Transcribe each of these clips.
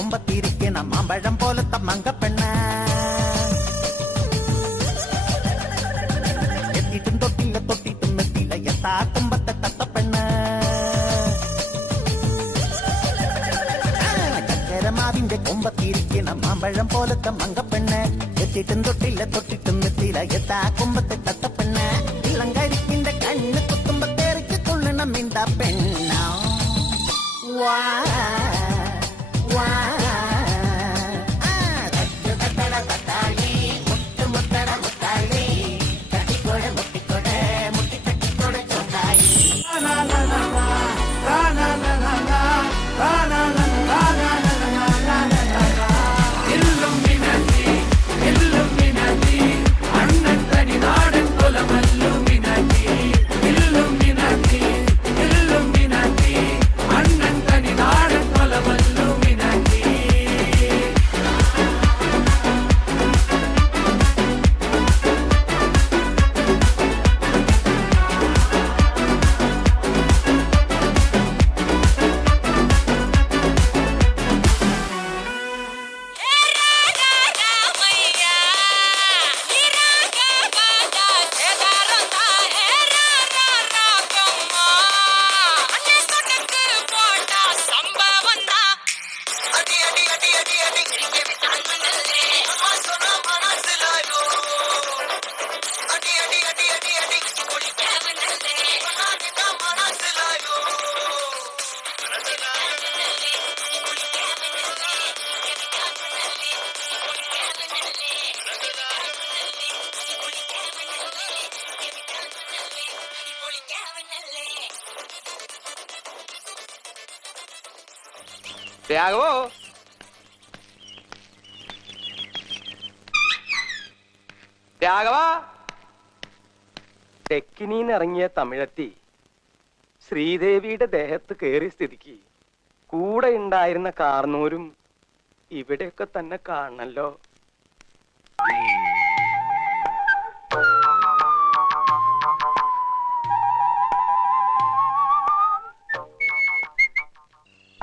കൊമ്പത്തിരിക്കണ മാമ്പഴം പോലത്തെ മങ്കപ്പെണ്ണ എത്തിയിട്ടും തൊട്ടില്ല തൊട്ടിട്ടും എത്തില്ല എത്താ കുമ്പത്തെ തത്തപ്പെണ്ണ ചക്കരമാവിന്റെ കൊമ്പത്തിരിക്കണ മാമ്പഴം പോലത്തെ മങ്കപ്പെണ്ണ എത്തിയിട്ടും തൊട്ടില്ല തൊട്ടിട്ടും എത്തില്ല എത്താ കുമ്പത്തെ തത്തപ്പെണ്ണ ഇളങ്കരിക്കിന്റെ കണ്ണ് കുത്തുമ്പത്തേറിക്ക് തുള്ളണം ഇന്ത പെണ്ണ വാ വാ രാഘവോ രാഘവ തെക്കിനീന്നിറങ്ങിയ തമിഴത്തി ശ്രീദേവിയുടെ ദേഹത്ത് കയറിയ സ്ഥിതിക്ക് കൂടെ ഉണ്ടായിരുന്ന കാർന്നൂരും ഇവിടെയൊക്കെ തന്നെ കാണണല്ലോ.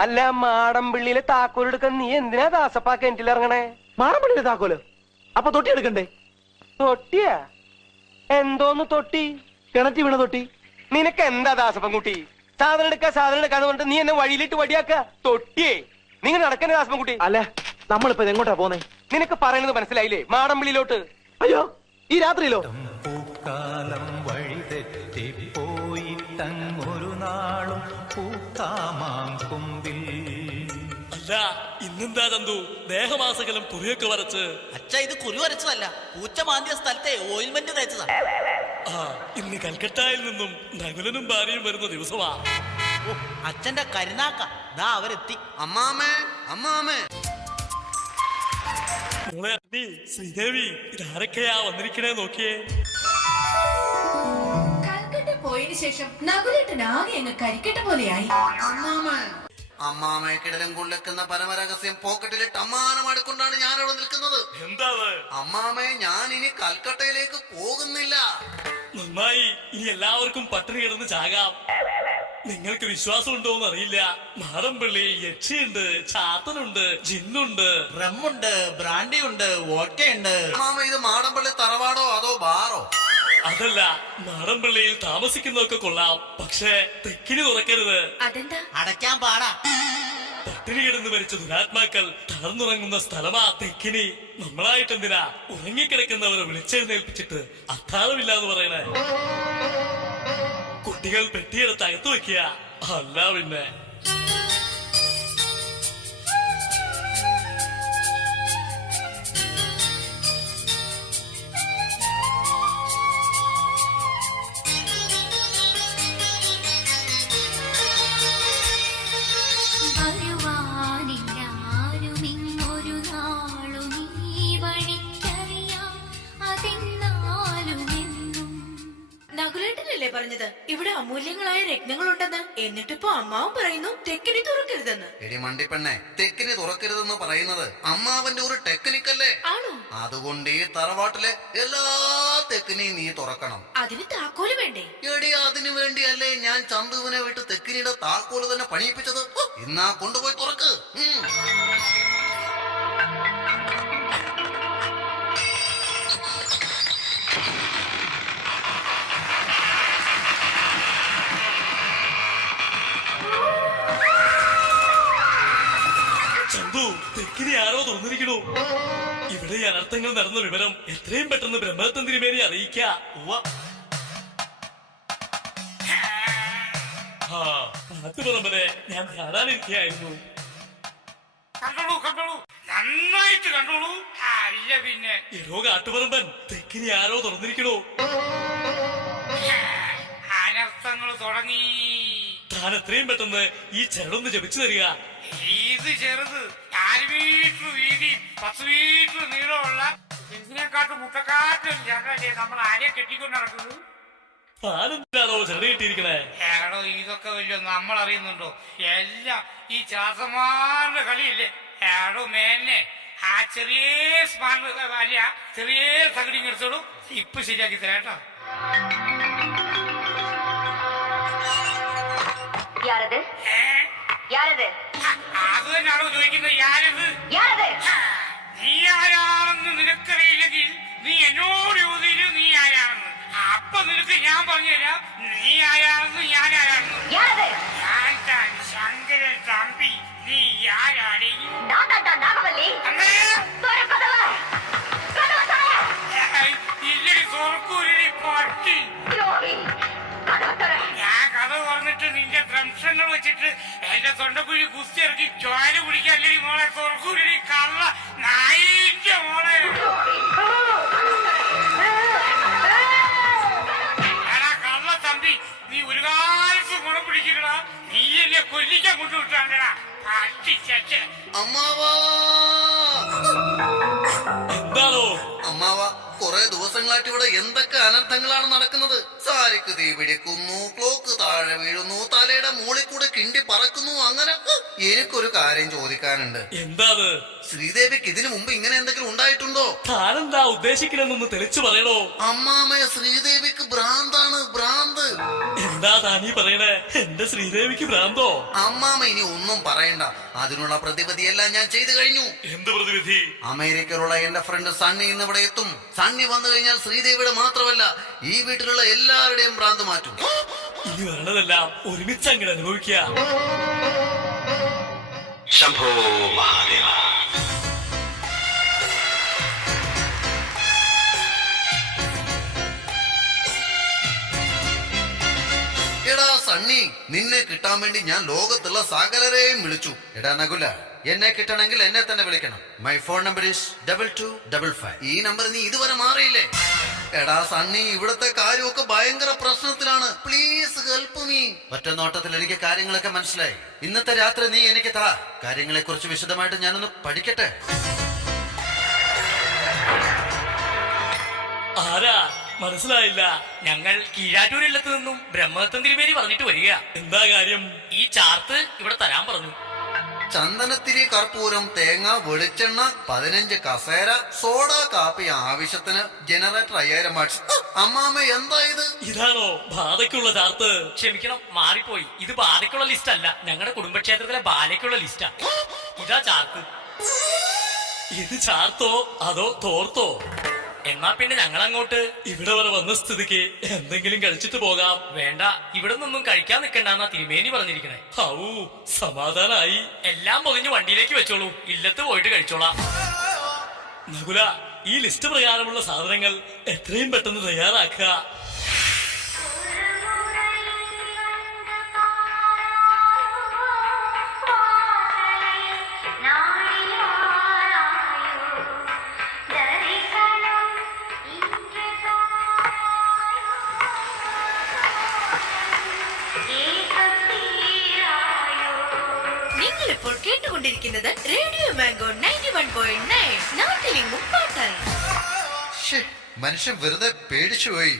അല്ല മാടമ്പിള്ളിയിലെ താക്കോലെടുക്കാൻ നീ എന്തിനാ ദാസപ്പാ കിണറ്റിലിറങ്ങണേ? മാടമ്പിള്ളിയിലെ താക്കോല് അപ്പൊ തൊട്ടി എടുക്കണ്ടേ? തൊട്ടിയാ? എന്തോന്ന് തൊട്ടി? കിണറ്റി വീണ തൊട്ടി. നിനക്ക് എന്താ ദാസപ്പൻകുട്ടി? സാധനം എടുക്കാന്ന് പറഞ്ഞിട്ട് നീ എന്നെ വഴിയിലിട്ട് വടിയാക്ക. തൊട്ടിയേ നിങ്ങൾ നടക്കണേ ദാസപ്പൻകുട്ടി. അല്ല നമ്മളിപ്പോ എങ്ങോട്ടാ പോന്നേ? നിനക്ക് പറയുന്നത് മനസ്സിലായില്ലേ? മാടമ്പിള്ളിയിലോട്ട്. അയ്യോ ഈ രാത്രിയിലോ? പൂക്കാലം വഴി തെറ്റിപ്പോയിട്ടങ്ങൊരു നാളും പൂക്കാമാം കൊമ്പിൽ. അല്ല ഇന്നെന്താ ചന്തു ദേഹമാസകലം കുറിയൊക്കെ വരച്ച്? അച്ഛ ഇത് കുരു വരച്ചതല്ല, പൂച്ച മാന്തിയ സ്ഥലത്തെ ഓയിൽമെന്റ് തേച്ചതാ. ആ ഇന്ന് കൽക്കട്ടയിൽ നിന്നും നകുലനും ഭാര്യയും വരുന്ന ദിവസമാ. അച്ഛന്റെ കരുനാക്ക ദാ അവരെത്തി. അമ്മാമേ അമ്മാമേ. മോളെ അമ്മി, ശ്രീദേവി ഇതാരൊക്കെയാ വന്നിരിക്കണേ നോക്കിയേ. കൽക്കട്ട പോയതിനു ശേഷം നകുലേട്ടനാകെ അങ്ങ് കരിക്കട്ട പോലെയായി. അമ്മാമയെ കിടലം കൊള്ളിക്കുന്ന പരമരഹസ്യം പോക്കറ്റിലിട്ട് അമ്മാനമാടിക്കൊണ്ടാണ് ഞാനിവിടെ നിൽക്കുന്നത്. എന്താ അമ്മാമയെ ഞാൻ ഇനി കൽക്കട്ടയിലേക്ക് പോകുന്നില്ല. നന്നായി, ഇനി എല്ലാവർക്കും പട്ടിണി കിടന്ന് ചാകാം. നിങ്ങൾക്ക് വിശ്വാസം ഉണ്ടോന്ന് അറിയില്ല. മാടമ്പിള്ളി യക്ഷിയുണ്ട്, ചാത്തനുണ്ട്, ജിന്നുണ്ട്, റമ്മുണ്ട്, ബ്രാൻഡി ഉണ്ട്, വോഡ്കയുണ്ട്. അമ്മാമ ഇത് മാടമ്പള്ളി തറവാടോ അതോ ബാറോ? അതല്ല, മാടമ്പിള്ളിയിൽ താമസിക്കുന്നതൊക്കെ കൊള്ളാം, പക്ഷേ തെക്കിനി തുറക്കരുത്. അതെന്താ? അടയ്ക്കാൻ പാടാ. പട്ടിണി കിടന്ന് മരിച്ച ദുരാത്മാക്കൾ തളർന്നുറങ്ങുന്ന സ്ഥലമാ തെക്കിനി. നമ്മളായിട്ടെന്തിനാ ഉറങ്ങിക്കിടക്കുന്നവരെ വിളിച്ചെഴുന്നേൽപ്പിച്ചിട്ട് അത്താഴമില്ലാന്ന് പറയണേ? കുട്ടികൾ പെട്ടിയെടുത്ത് അകത്ത് വെക്കുക. അല്ല പിന്നെ നകുലേട്ടനല്ലേ പറഞ്ഞത് ഇവിടെ അമൂല്യങ്ങളായ രത്നങ്ങളുണ്ടെന്ന്? എന്നിട്ടിപ്പോ അമ്മാവും പറയുന്നു തെക്കിനി തുറക്കരുതെന്ന്. എടി മണ്ടിപ്പെണ്ണെ, തെക്കിനി തുറക്കരുതെന്ന് പറയുന്നത് അമ്മാവന്റെ ഒരു ടെക്നിക്കല്ലേ? ആണോ? അതുകൊണ്ട് ഈ തറവാട്ടിലെ എല്ലാ തെക്കിനെയും നീ തുറക്കണം. അതിന് താക്കോല് വേണ്ടേ? എടി അതിനു വേണ്ടിയല്ലേ ഞാൻ ചന്തുവിനെ വിട്ട് തെക്കിനിയുടെ താക്കോല് തന്നെ പണിയിപ്പിച്ചത്. ഇന്നാ കൊണ്ടുപോയി തുറക്ക്. ചന്തു, തെക്കിനെ ആരോ തുറന്നിരിക്കണു. ഇവിടെ ഈ അനർത്ഥങ്ങൾ നടന്ന വിവരം എത്രയും പെട്ടെന്ന് ബ്രഹ്മദത്തൻ തിരുമേനി അറിയിക്ക. പറമ്പനെ ഞാൻ കാണാനിരിക്കയായിരുന്നു. കണ്ടോളൂ നന്നായിട്ട് കണ്ടോളൂ. അല്ല പിന്നെ എടോ കാട്ടുപറമ്പൻ, തെക്കിനെ ആരോ തുറന്നിരിക്കണു. അനർത്ഥങ്ങൾ തുടങ്ങി. താൻ എത്രയും പെട്ടെന്ന് ഈ ചരടൊന്ന് ജപിച്ചു തരിക. ഇത് ചെറുത് 4 മീറ്റർ വീതി 10 മീറ്റർ നീളമുള്ള ഇതിനെക്കാട്ട് മുട്ടക്കാട്ടും ചരടല്ലേ നമ്മൾ ആരെ കെട്ടിക്കൊണ്ട് നടക്കുന്നത്. താനെന്തിനാണോ ചരട് കിട്ടിയിരിക്കണേ? ഏടോ ഇതൊക്കെ വലിയ നമ്മൾ അറിയുന്നുണ്ടോ? എല്ലാം ഈ ചാസമാരുടെ കളിയില്ലേ. ഏടോ മേനെ ആ ചെറിയ അല്ല ചെറിയ തകടിങ് എടുത്തോളൂ. ഇപ്പൊ ശരിയാക്കി തരാം കേട്ടോ. അത് തന്നെയാണോ ചോദിക്കുന്നത്? ഞാനത് നീ ആരാണെന്ന് നിനക്കറിയില്ലെങ്കിൽ നീ എന്നോട് ചോദിച്ചു നീ ആരാണെന്ന്. അപ്പൊ നിനക്ക് ഞാൻ പറഞ്ഞുതരാം നീ ആരാണെന്ന് ഞാൻ ആരാണെന്ന്. ഞാൻ താൻ ശങ്കരൻ തമ്പി. നീ ആരാടി? ഇല്ലടി തുറക്കൂരി പട്ടി. ഞാൻ കഥ പറഞ്ഞിട്ട് നിന്റെ ദ്രംശങ്ങൾ വെച്ചിട്ട് എന്റെ തൊണ്ടക്കുഴി കുത്തി ഇറക്കി ചോര കുടിക്കല്ലടി മോളെ. തുറക്കൂരി കള്ള നായിന്റെ മോളെ. എടാ കള്ള തമ്പി, നീ ഒരു കാലത്ത് ഗുണം പിടിക്കണടാ. നീ എന്നെ കൊല്ലിക്കാൻ കൊണ്ടുവിട്ടാണ്ടടാ പട്ടിച്ചേ. അമ്മാവാ എന്താണോ? അമ്മാവാ, കുറെ ദിവസങ്ങളായിട്ട് ഇവിടെ എന്തൊക്കെ അനർത്ഥങ്ങളാണ് നടക്കുന്നത്. സാരിക്ക് തീ പിടിക്കുന്നു, ക്ലോക്ക് താഴെ വീഴുന്നു, തലയുടെ മുകളിൽ കൂടെ കിണ്ടി പറക്കുന്നു. അങ്ങനെ എനിക്കൊരു കാര്യം ചോദിക്കാനുണ്ട്. എന്താ? ശ്രീദേവിക്ക് ഇതിനു മുമ്പ് ഇങ്ങനെ എന്തെങ്കിലും ഉണ്ടായിട്ടുണ്ടോ? താനെന്താ ഉദ്ദേശിക്കണമെന്നൊന്ന് തെളിച്ചു പറയണോ? അമ്മാമയ, ശ്രീദേവിക്ക് ഭ്രാന്താണ്, ഭ്രാന്ത്. എന്താ താനീ പറയണേ? എന്റെ ശ്രീദേവിക്ക് ഭ്രാന്തോ? അമ്മാമ ഇനി ഒന്നും പറയണ്ട. അതിനുള്ള പ്രതിവിധിയെല്ലാം ഞാൻ ചെയ്തു കഴിഞ്ഞു. എന്ത് പ്രതിവിധി? അമേരിക്കയിലുള്ള എന്റെ ഫ്രണ്ട് സണ്ണി ഇന്ന് ഇവിടെ എത്തും. സണ്ണി വന്നു കഴിഞ്ഞാൽ ശ്രീദേവിയുടെ മാത്രമല്ല ഈ വീട്ടിലുള്ള എല്ലാവരുടെയും ഭ്രാന്ത് മാറ്റും. ഇനി വരണതെല്ലാം ഒരുമിച്ച് അങ്ങോട്ട് അനുഭവിക്കുക. ശംഭോ മഹാദേവ. എടാ സണ്ണി, നിന്നെ കിട്ടാൻ വേണ്ടി ഞാൻ ലോകത്തുള്ള സകലരെയും വിളിച്ചു. എടാ നകുല, എന്നെ കിട്ടണമെങ്കിൽ എന്നെ തന്നെ വിളിക്കണം. My phone number is 2255. ഈ നമ്പർ നീ ഇതുവരെ മാറിയില്ലേ? എടാ സണ്ണി, ഇവിടത്തെ കാര്യമൊക്കെ ഭയങ്കര പ്രശ്നത്തിലാണ്. Please help me. ഒറ്റ നോട്ടത്തിൽ എനിക്ക് കാര്യങ്ങളൊക്കെ മനസ്സിലായി. ഇന്നത്തെ രാത്രി നീ എനിക്ക് താ. കാര്യങ്ങളെ കുറിച്ച് വിശദമായിട്ട് ഞാനൊന്ന് പഠിക്കട്ടെ. ആരാ? മനസ്സിലായില്ല. ഞങ്ങൾ കീഴാറ്റൂരില്ലത്ത് നിന്നും ബ്രഹ്മദത്തൻ തിരുമേനി പറഞ്ഞിട്ട് വരിക. എന്താ കാര്യം? ഈ ചാർത്ത് ഇവിടെ തരാൻ പറഞ്ഞു. ചന്ദനത്തിരി, കർപ്പൂരം, തേങ്ങ, വെളിച്ചെണ്ണ, 15 കസേര, സോഡ, കാപ്പി, ആവശ്യത്തിന് ജനറേറ്റർ 5000 വാട്ട്സ്. അമ്മാമ, എന്താ ഇത്? ഇതാണോ ബാധയ്ക്കുള്ള ചാർത്ത്? ക്ഷമിക്കണം, മാറിപ്പോയി. ഇത് ബാധയ്ക്കുള്ള ലിസ്റ്റ് അല്ല, ഞങ്ങളുടെ കുടുംബക്ഷേത്രത്തിലെ ബാലയ്ക്കുള്ള ലിസ്റ്റാ. ഇതാ ചാർത്ത്. ഇത് ചാർത്തോ അതോ തോർത്തോ? എന്നാ പിന്നെ ഞങ്ങൾ അങ്ങോട്ട്. ഇവിടെ വരെ വന്ന സ്ഥിതിക്ക് എന്തെങ്കിലും കഴിച്ചിട്ട് പോകാം. വേണ്ട, ഇവിടെ നിന്നൊന്നും കഴിക്കാൻ നിൽക്കണ്ടെന്നാ തിരുമേനി പറഞ്ഞിരിക്കണേ. ഔ, സമാധാനായി. എല്ലാം പൊതിഞ്ഞ് വണ്ടിയിലേക്ക് വെച്ചോളൂ, ഇല്ലത്ത് പോയിട്ട് കഴിച്ചോളാം. നകുല, ഈ ലിസ്റ്റ് പ്രകാരമുള്ള സാധനങ്ങൾ എത്രയും പെട്ടെന്ന് തയ്യാറാക്കുക. നിങ്ങളിപ്പോൾ കേട്ടുകൊണ്ടിരിക്കുന്നത് റേഡിയോ മാംഗോ 91.9 നാട്ടിലെങ്ങും പാട്ടായി. മനുഷ്യൻ വെറുതെ പേടിച്ചുപോയി.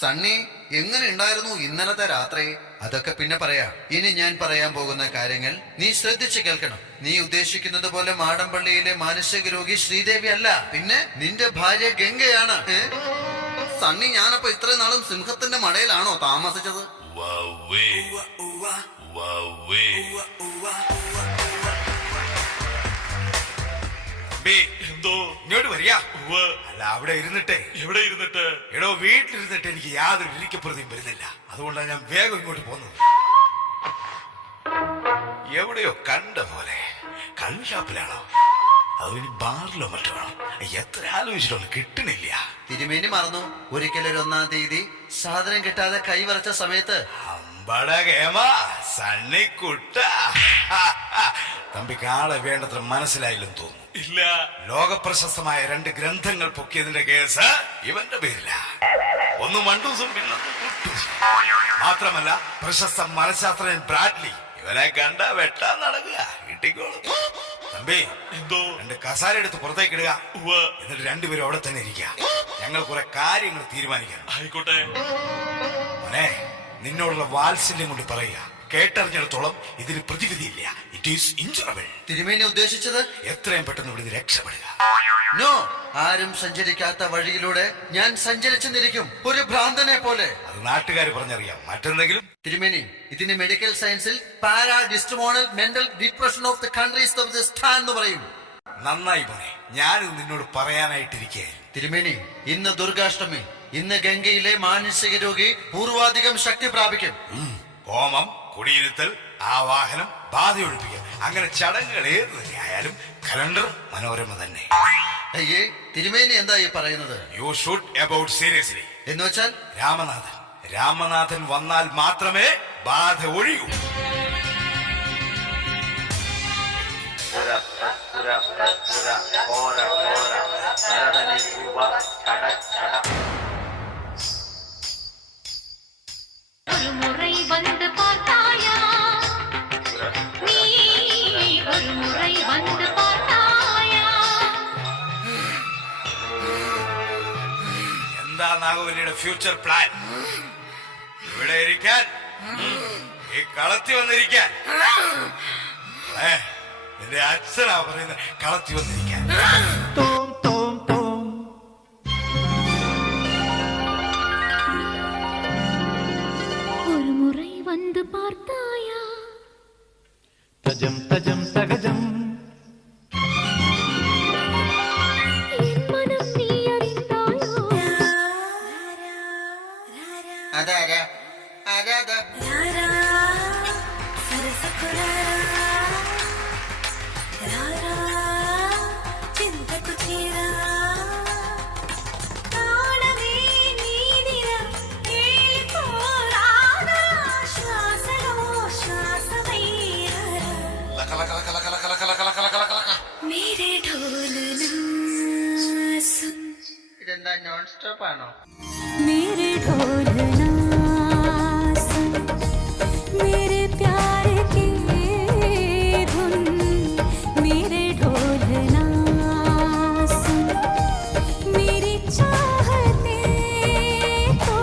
സണ്ണി, എങ്ങനെ ഉണ്ടായിരുന്നു ഇന്നലത്തെ രാത്രി? അതൊക്കെ പിന്നെ പറയാം. ഇനി ഞാൻ പറയാൻ പോകുന്ന കാര്യങ്ങൾ നീ ശ്രദ്ധിച്ചു കേൾക്കണം. നീ ഉദ്ദേശിക്കുന്നത് പോലെ മാടമ്പള്ളിയിലെ മാനസിക രോഗി ശ്രീദേവി അല്ല, പിന്നെ നിന്റെ ഭാര്യ ഗംഗയാണ്. സണ്ണി, ഞാനപ്പോ ഇത്രയും നാളും സിംഹത്തിന്റെ മടയിലാണോ താമസിച്ചത്? തമ്പി എന്തോ ഇങ്ങോട്ട് വരിക. ഉവ്വ്. അല്ല അവിടെ ഇരുന്നിട്ടേ. എവിടെ ഇരുന്നിട്ട്? എടോ വീട്ടിലിരുന്നിട്ട് എനിക്ക് യാതൊരു ഇരിക്കപ്രതിയും വരുന്നില്ല. അതുകൊണ്ടാണ് ഞാൻ വേഗം ഇങ്ങോട്ട് പോകുന്നത്. എവിടെയോ കണ്ട പോലെ. കള്ള് ഷാപ്പിലാണോ അതോ ഇനി ബാറിലോ മറ്റോ ആണോ? എത്ര ആലോചിച്ചിട്ടൊന്നും കിട്ടണില്ല. തിരുമേനി മറന്നു, ഒരിക്കലൊരു 1-ാം തീയതി സാധനം കിട്ടാതെ കൈവറച്ച സമയത്ത് അമ്പട കേമ സണ്ണിക്കുട്ട. തമ്പിക്ക് ആളെ വേണ്ടത്ര മനസ്സിലായില്ലെന്ന് തോന്നുന്നു. ഇല്ല. ലോകപ്രശസ്തമായ 2 ഗ്രന്ഥങ്ങൾ പൊക്കിയതിന്റെ കേസ് ഇവന്റെ പേരില. ഒന്ന് മണ്ടൂസും പിന്നൊന്ന് കുട്ടൂസും. മാത്രമല്ല പ്രശസ്ത മനഃശാസ്ത്രജ്ഞൻ ബ്രാഡ്ലി ഇവനെ കണ്ട വെട്ടാൻ നടക്കുക. കിട്ടിക്കോളും. തമ്പി എന്തോ? 2 കസാര എടുത്ത് പുറത്തേക്ക് ഇടുക. ഉവ്വ്. എന്നിട്ട് 2 പേരും അവിടെ തന്നെ ഇരിക്കുക. ഞങ്ങൾ കുറെ കാര്യങ്ങൾ തീരുമാനിക്കണം. ആയിക്കോട്ടെ. മോനെ, നിന്നോടുള്ള വാത്സല്യം കൊണ്ട് പറയുക, കേട്ടറിഞ്ഞിടത്തോളം ഇതിന് പ്രതിവിധിയില്ല. It is ഇൻജറബിൾ. തിരുമേനി ഉദ്ദേശിച്ചത് എത്രയും പെട്ടെന്ന് ഇവിടുന്ന് രക്ഷപ്പെടുക. നോ, ആരും സഞ്ചരിക്കാത്ത വഴിയിലൂടെ ഞാൻ സഞ്ചരിച്ചെന്നിരിക്കും, ഒരു ഭ്രാന്തനെ പോലെ. അത് നാട്ടുകാർ പറഞ്ഞറിയാം. മറ്റെന്തെങ്കിലും? തിരുമേനി, ഇതിന് മെഡിക്കൽ സയൻസിൽ പാരാഡിസ്ട്രോണൽ mental depression of the countries of the സ്റ്റാൻ എന്ന് പറയും. നന്നായി മോനെ, ഞാനിത് നിന്നോട് പറയാനായിട്ടിരിക്കുകയായിരുന്നു. തിരുമേനി, ഇന്ന് ദുർഗാഷ്ടമി. ഇന്ന് ഗംഗയിലെ മാനസിക രോഗി പൂർവാധികം ശക്തി പ്രാപിക്കും. ഹോമം, കുടിയിരുത്തൽ, ആവാഹനം, ബാധയൊഴിപ്പിക്കൽ, അങ്ങനെ ചടങ്ങുകൾ ഏത് തന്നെയായാലും കലണ്ടർ മനോരമ തന്നെ. അയ്യേ, തിരുമേനി എന്താ ഈ പറയുന്നത്? You should about seriously. എന്ന് വെച്ചാൽ രാമനാഥൻ വന്നാൽ മാത്രമേ ബാധ ഒഴിയൂ. ஒரு முறை வந்து பார்த்தாயா நீ ஒரு முறை வந்து பார்த்தாயா എന്താ നാഗവല്ലിയുടെ ഫ്യൂച്ചർ പ്ലാൻ? ഇവിടെ ഇരിക്കാൻ, ഈ കളത്തി വന്നിരിക്കാൻ. നിന്റെ അച്ഛനാ പറയുന്നത് കളത്തി വന്നിരിക്കാൻ. തോം തോം തോം. ஒரு முறை வந்து பார்த்தாயா തജം തജം തകജം. என் மனம் நீ அறிந்தாயோ അതാരാ? ആരാതാ? చింతకు చీరా తాళమే నీదిరా ఏలిపోరానా శ్వాసలో శ్వాసమైరా మేరే ఢోలనా సున్ ഇതെന്താ നോൺ സ്റ്റോപ്പ് ആണോ? मेरे ढोलना सुन मेरे प्यार की धुन मेरे ढोलना सुन मेरी चाहते तो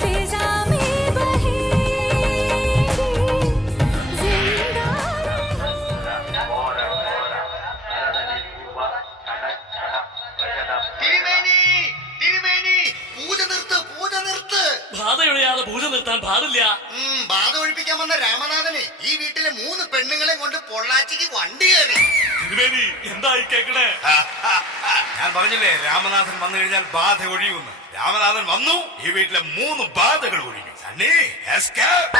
फिजा में बहेगी जिंदा തിരുമേനി, പൂജ നിർത്ത്, പൂജ നിർത്ത്. ബാധയൊഴിയാതെ പൂജ നിർത്താൻ പാടില്ല. ബാധ ഒഴിപ്പിക്കാൻ വന്ന രാമനാഥനെ ഈ വീട്ടിലെ 3 പെണ്ണുങ്ങളെ കൊണ്ട് പൊള്ളാച്ചിക്ക് വണ്ടി കയറി. തിരുമേനി എന്തായി കേക്കണേ? ഞാൻ പറഞ്ഞില്ലേ രാമനാഥൻ വന്നു കഴിഞ്ഞാൽ ബാധ ഒഴിയുമെന്ന്. രാമനാഥൻ വന്നു, ഈ വീട്ടിലെ 3 ബാധകൾ ഒഴിഞ്ഞു. സണ്ണി, escape.